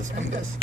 das anders.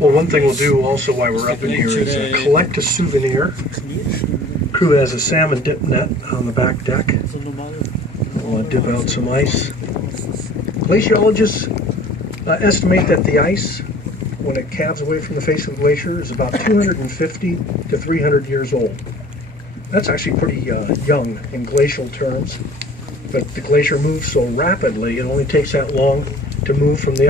Well, one thing we'll do also while we're up in here is collect a souvenir. Crew has a salmon dip net on the back deck. We'll dip out some ice. Glaciologists estimate that the ice, when it calves away from the face of the glacier, is about 250 to 300 years old. That's actually pretty young in glacial terms, but the glacier moves so rapidly, it only takes that long to move from the